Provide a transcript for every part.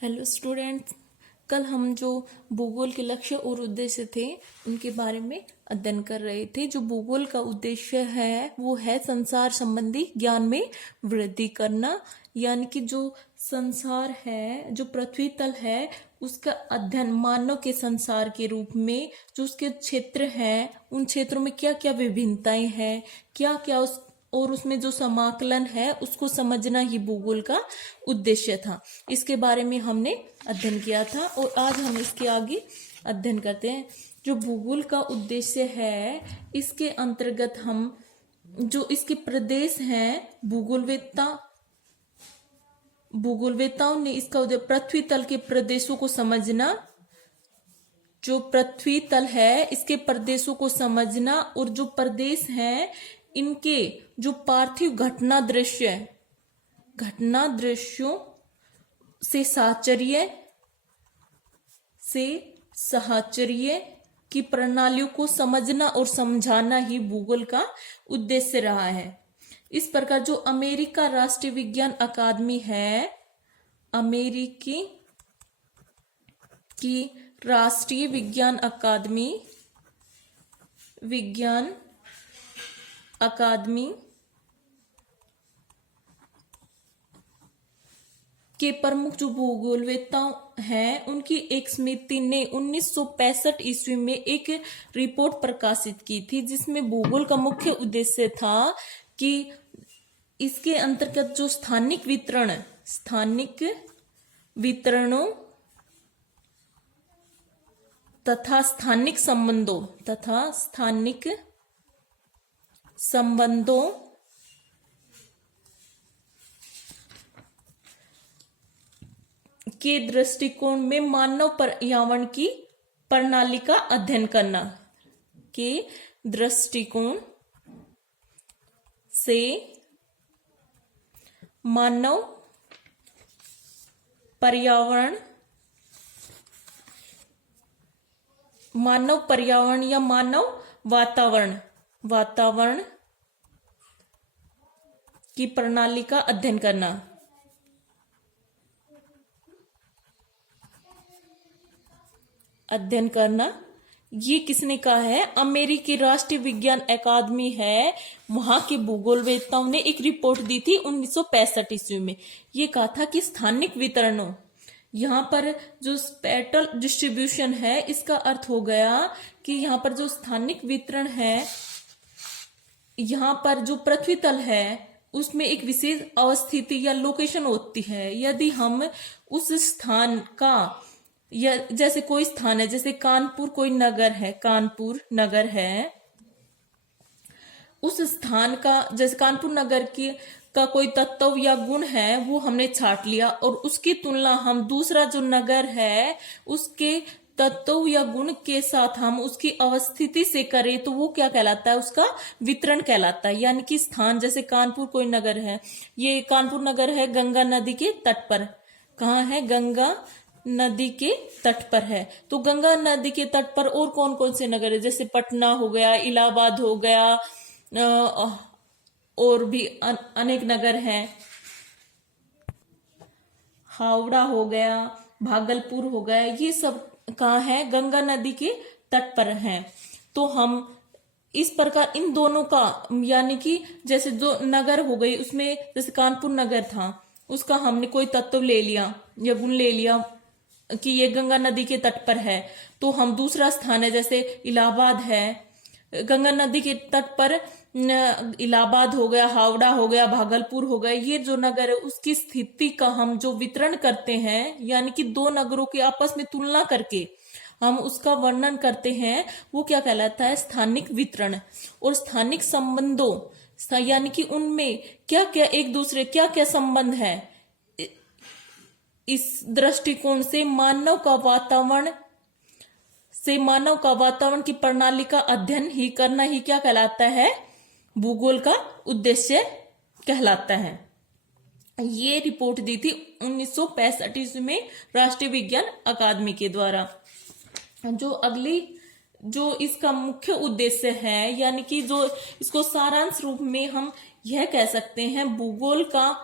Hello students. कल हम जो भूगोल के लक्ष्य और उद्देश्य थे उनके बारे में अध्ययन कर रहे थे। जो भूगोल का उद्देश्य है वो है संसार संबंधी ज्ञान में वृद्धि करना, यानी कि जो संसार है, जो पृथ्वी तल है, उसका अध्ययन मानव के संसार के रूप में, जो उसके क्षेत्र हैं उन क्षेत्रों में क्या क्या विभिन्नताएं हैं, क्या क्या उसमें जो समाकलन है उसको समझना ही भूगोल का उद्देश्य था। इसके बारे में हमने अध्ययन किया था और आज हम इसके आगे अध्ययन करते हैं। जो भूगोल का उद्देश्य है इसके अंतर्गत हम जो इसके प्रदेश हैं भूगोलवेत्ताओं ने इसका पृथ्वी तल के प्रदेशों को समझना, जो पृथ्वी तल है इसके प्रदेशों को समझना और जो प्रदेश हैं इनके जो पार्थिव घटना दृश्यों से साहचर्य की प्रणालियों को समझना और समझाना ही भूगोल का उद्देश्य रहा है। इस प्रकार जो अमेरिका राष्ट्रीय विज्ञान अकादमी है, अमेरिकी की राष्ट्रीय विज्ञान अकादमी के प्रमुख जो भूगोलवेत्ता हैं उनकी एक समिति ने 1965 ईस्वी में एक रिपोर्ट प्रकाशित की थी, जिसमें भूगोल का मुख्य उद्देश्य था कि इसके अंतर्गत जो स्थानिक वितरणों तथा स्थानिक संबंधों के दृष्टिकोण में मानव पर्यावरण की प्रणाली का अध्ययन करना के दृष्टिकोण से मानव पर्यावरण या मानव वातावरण की प्रणाली का अध्ययन करना ये किसने कहा है? अमेरिकी राष्ट्रीय विज्ञान अकादमी है, वहां के भूगोलवेत्ताओं ने एक रिपोर्ट दी थी 1965 ईस्वी में। ये कहा था कि स्थानिक वितरणों, यहाँ पर जो स्पेटल डिस्ट्रीब्यूशन है इसका अर्थ हो गया कि यहाँ पर जो स्थानिक वितरण है, यहाँ पर जो पृथ्वी तल है उसमें एक विशेष अवस्थिति या लोकेशन होती है। यदि हम उस स्थान का, या जैसे कोई स्थान है, जैसे कोई कानपुर नगर है, उस स्थान का, जैसे कानपुर नगर का कोई तत्व या गुण है वो हमने छाट लिया और उसकी तुलना हम दूसरा जो नगर है उसके तत्व या गुण के साथ हम उसकी अवस्थिति से करें तो वो क्या कहलाता है? उसका वितरण कहलाता है। यानी कि स्थान, जैसे कानपुर कोई नगर है, ये कानपुर नगर है गंगा नदी के तट पर। कहाँ है? गंगा नदी के तट पर है। तो गंगा नदी के तट पर और कौन कौन से नगर है? जैसे पटना हो गया, इलाहाबाद हो गया, और भी अनेक नगर हैं, हावड़ा हो गया, भागलपुर हो गया, ये सब कहाँ है? गंगा नदी के तट पर हैं। तो हम इस प्रकार इन दोनों का, यानी कि जैसे जो नगर हो गई उसमें, जैसे कानपुर नगर था उसका हमने कोई तत्व ले लिया या गुण ले लिया कि ये गंगा नदी के तट पर है, तो हम दूसरा स्थान है जैसे इलाहाबाद है, गंगा नदी के तट पर इलाहाबाद हो गया, हावड़ा हो गया, भागलपुर हो गया, ये जो नगर है उसकी स्थिति का हम जो वितरण करते हैं, यानी कि दो नगरों के आपस में तुलना करके हम उसका वर्णन करते हैं, वो क्या कहलाता है? स्थानिक वितरण। और स्थानिक संबंधों, यानी कि उनमें क्या क्या एक दूसरे क्या क्या संबंध है, इस दृष्टिकोण से मानव का वातावरण की प्रणाली का अध्ययन ही करना ही क्या कहलाता है? भूगोल का उद्देश्य कहलाता है। ये रिपोर्ट दी थी 1965 ईस्वी में राष्ट्रीय विज्ञान अकादमी के द्वारा। जो इसका मुख्य उद्देश्य है, यानी कि जो इसको सारांश रूप में हम यह कह सकते हैं, भूगोल का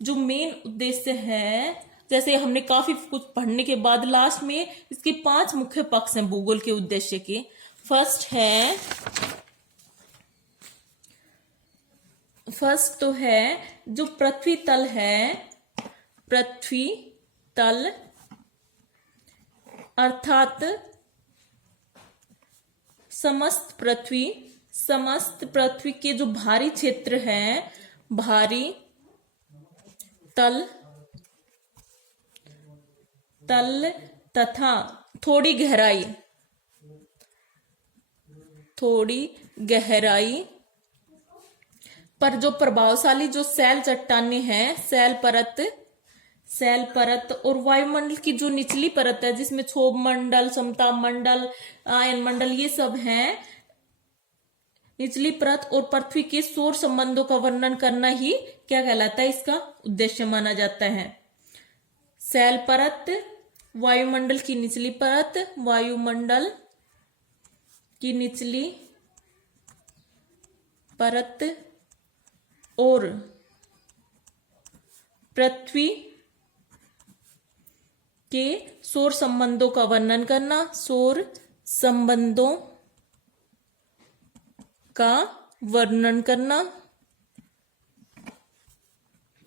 जो मेन उद्देश्य है, जैसे हमने काफी कुछ पढ़ने के बाद लास्ट में इसके 5 मुख्य पक्ष हैं भूगोल के उद्देश्य के। फर्स्ट तो है जो पृथ्वी तल है, पृथ्वी तल अर्थात समस्त पृथ्वी के जो भारी क्षेत्र है, भारी तल तथा थोड़ी गहराई पर जो प्रभावशाली जो शैल चट्टानें हैं, शैल परत और वायुमंडल की जो निचली परत है जिसमें क्षोभ मंडल, समताप मंडल, आयन मंडल ये सब हैं, निचली परत और पृथ्वी के सौर संबंधों का वर्णन करना ही क्या कहलाता है, इसका उद्देश्य माना जाता है। शैल परत, वायुमंडल की निचली परत, वायुमंडल की निचली परत और पृथ्वी के सौर संबंधों का वर्णन करना, सौर संबंधों का वर्णन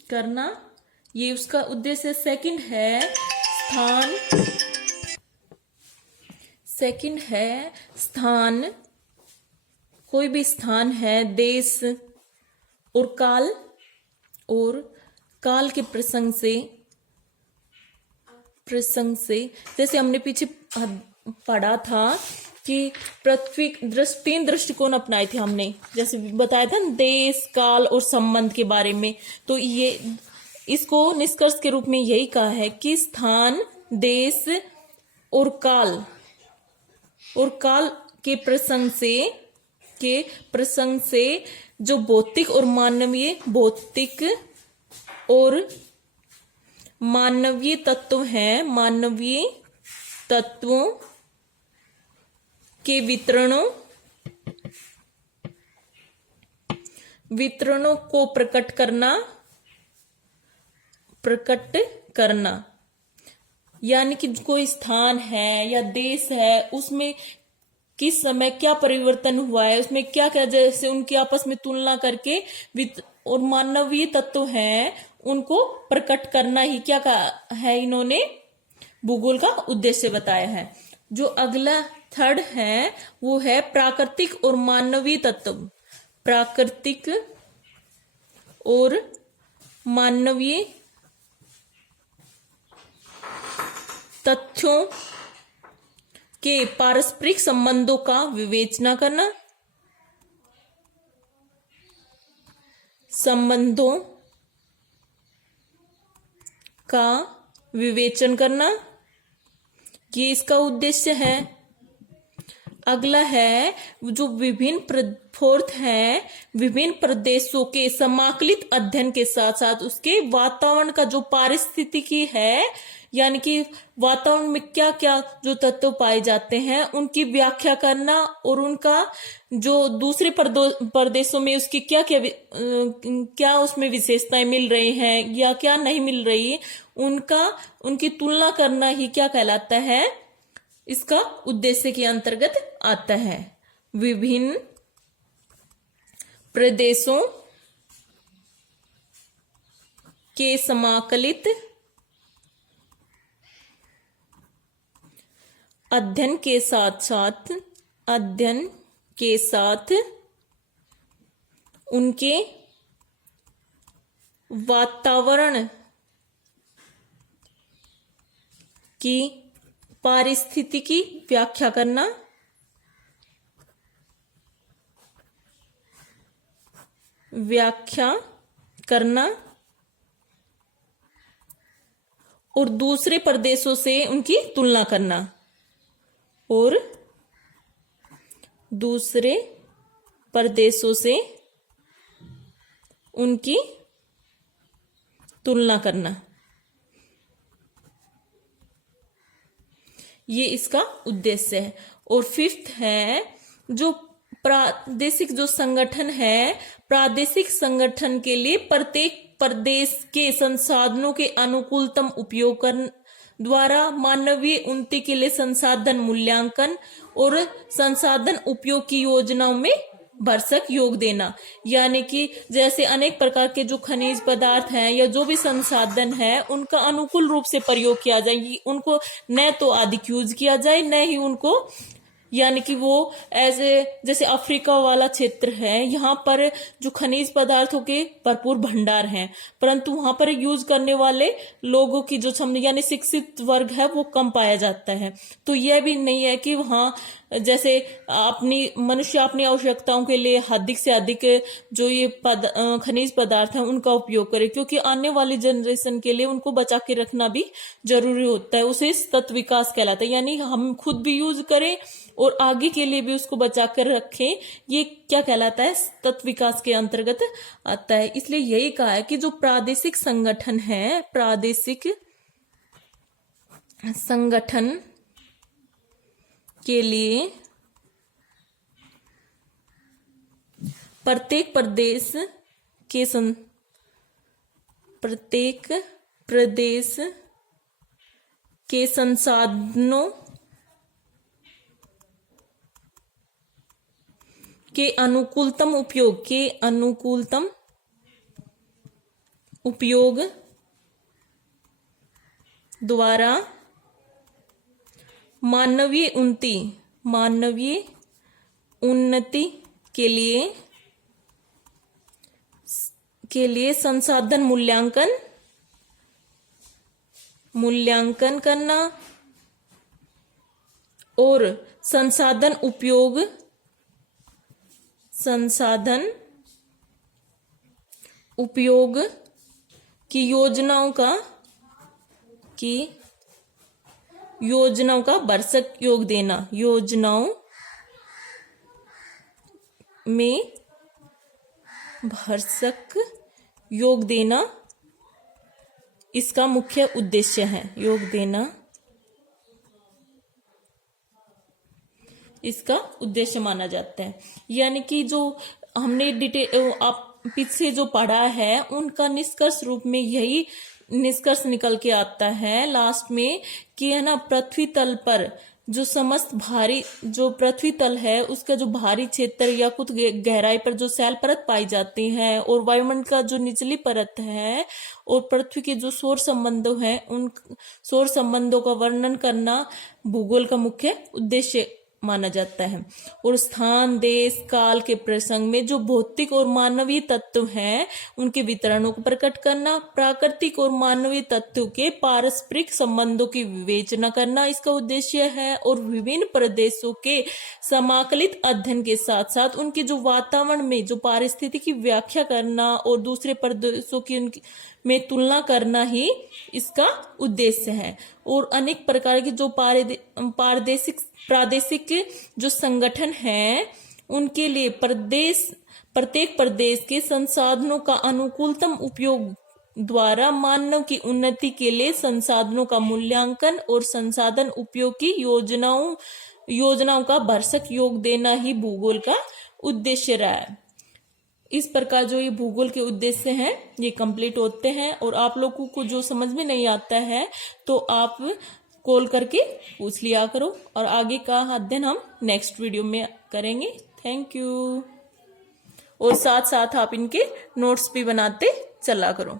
करना ये उसका उद्देश्य। सेकंड है स्थान, कोई भी स्थान है, देश और काल के प्रसंग से जैसे हमने पीछे पढ़ा था कि पृथ्वी 3 दृष्टिकोण अपनाए थे हमने, जैसे बताया था देश, काल और संबंध के बारे में। तो ये इसको निष्कर्ष के रूप में यही कहा है कि स्थान, देश और काल के प्रसंग से जो भौतिक और मानवीय तत्व हैं, मानवीय तत्वों के वितरणों को प्रकट करना, यानी कि कोई स्थान है या देश है, उसमें किस समय क्या परिवर्तन हुआ है, उसमें क्या क्या जैसे उनकी आपस में तुलना करके और मानवीय तत्व हैं उनको प्रकट करना ही क्या कहा है, इन्होंने भूगोल का उद्देश्य बताया है। जो अगला थर्ड है वो है प्राकृतिक और मानवीय तत्व, प्राकृतिक और मानवीय तथ्यों के पारस्परिक संबंधों का विवेचना करना, संबंधों का विवेचन करना, ये इसका उद्देश्य है। अगला है जो फोर्थ है विभिन्न प्रदेशों के समाकलित अध्ययन के साथ साथ उसके वातावरण का जो पारिस्थितिकी है, यानी कि वातावरण में क्या क्या जो तत्व पाए जाते हैं उनकी व्याख्या करना और उनका जो दूसरे प्रदेशों में उसकी क्या क्या क्या उसमें विशेषताएं मिल रही हैं या क्या नहीं मिल रही, उनकी तुलना करना ही क्या कहलाता है, इसका उद्देश्य के अंतर्गत आता है। विभिन्न प्रदेशों के समाकलित अध्ययन के साथ उनके वातावरण की पारिस्थितिकी व्याख्या करना और दूसरे प्रदेशों से उनकी तुलना करना और दूसरे प्रदेशों से उनकी तुलना करना, ये इसका उद्देश्य है। और फिफ्थ है जो प्रादेशिक जो संगठन है, प्रादेशिक संगठन के लिए प्रत्येक प्रदेश के संसाधनों के अनुकूलतम उपयोग कर द्वारा मानवीय उन्नति के लिए संसाधन मूल्यांकन और संसाधन उपयोग की योजनाओं में भरसक योग देना। यानी कि जैसे अनेक प्रकार के जो खनिज पदार्थ हैं या जो भी संसाधन है उनका अनुकूल रूप से प्रयोग किया जाए, उनको न तो अधिक यूज किया जाए न ही उनको, यानी कि वो ऐसे जैसे अफ्रीका वाला क्षेत्र है, यहाँ पर जो खनिज पदार्थों के भरपूर भंडार हैं, परंतु वहां पर यूज करने वाले लोगों की जो यानी शिक्षित वर्ग है वो कम पाया जाता है। तो यह भी नहीं है कि वहाँ जैसे मनुष्य अपनी आवश्यकताओं के लिए अधिक से अधिक जो ये खनिज पदार्थ है उनका उपयोग करे, क्योंकि आने वाली जनरेशन के लिए उनको बचा के रखना भी जरूरी होता है। उसे सतत विकास कहलाता है, यानी हम खुद भी यूज करें और आगे के लिए भी उसको बचा कर रखें, ये क्या कहलाता है, सतत विकास के अंतर्गत आता है। इसलिए यही कहा है कि जो प्रादेशिक संगठन है, प्रादेशिक संगठन के लिए प्रत्येक प्रदेश के संसाधनों के अनुकूलतम उपयोग द्वारा मानवीय उन्नति के लिए संसाधन मूल्यांकन करना और संसाधन उपयोग की योजनाओं का भरसक योग देना, योजनाओं में भरसक योग देना इसका मुख्य उद्देश्य है। योग देना इसका उद्देश्य माना जाता है। यानी कि जो हमने पीछे जो पढ़ा है उनका निष्कर्ष रूप में यही निष्कर्ष निकल के आता है लास्ट में कि है ना, पृथ्वी तल पर जो समस्त भारी जो पृथ्वी तल है उसका जो भारी क्षेत्र या कुछ गहराई पर जो शैल परत पाई जाती है और वायुमंडल का जो निचली परत है और पृथ्वी के जो सौर संबंधों हैं उन सौर संबंधों का वर्णन करना भूगोल का मुख्य उद्देश्य माना जाता है। और स्थान, देश, काल के प्रसंग में जो भौतिक और मानवीय तत्व हैं उनके वितरणों को प्रकट करना, प्राकृतिक और मानवीय तत्वों के पारस्परिक संबंधों की विवेचना करना इसका उद्देश्य है। और विभिन्न प्रदेशों के समाकलित अध्ययन के साथ साथ उनके जो वातावरण में जो पारिस्थितिकी की व्याख्या करना और दूसरे प्रदेशों की उनकी में तुलना करना ही इसका उद्देश्य है। और अनेक प्रकार के जो प्रादेशिक जो संगठन हैं उनके लिए प्रत्येक प्रदेश के संसाधनों का अनुकूलतम उपयोग द्वारा मानव की उन्नति के लिए संसाधनों का मूल्यांकन और संसाधन उपयोग की योजनाओं का भरसक योग देना ही भूगोल का उद्देश्य रहा है। इस प्रकार जो ये भूगोल के उद्देश्य हैं ये कंप्लीट होते हैं। और आप लोगों को जो समझ में नहीं आता है तो आप कॉल करके पूछ लिया करो, और आगे का अध्ययन हम नेक्स्ट वीडियो में करेंगे। Thank you. और साथ साथ आप इनके नोट्स भी बनाते चला करो।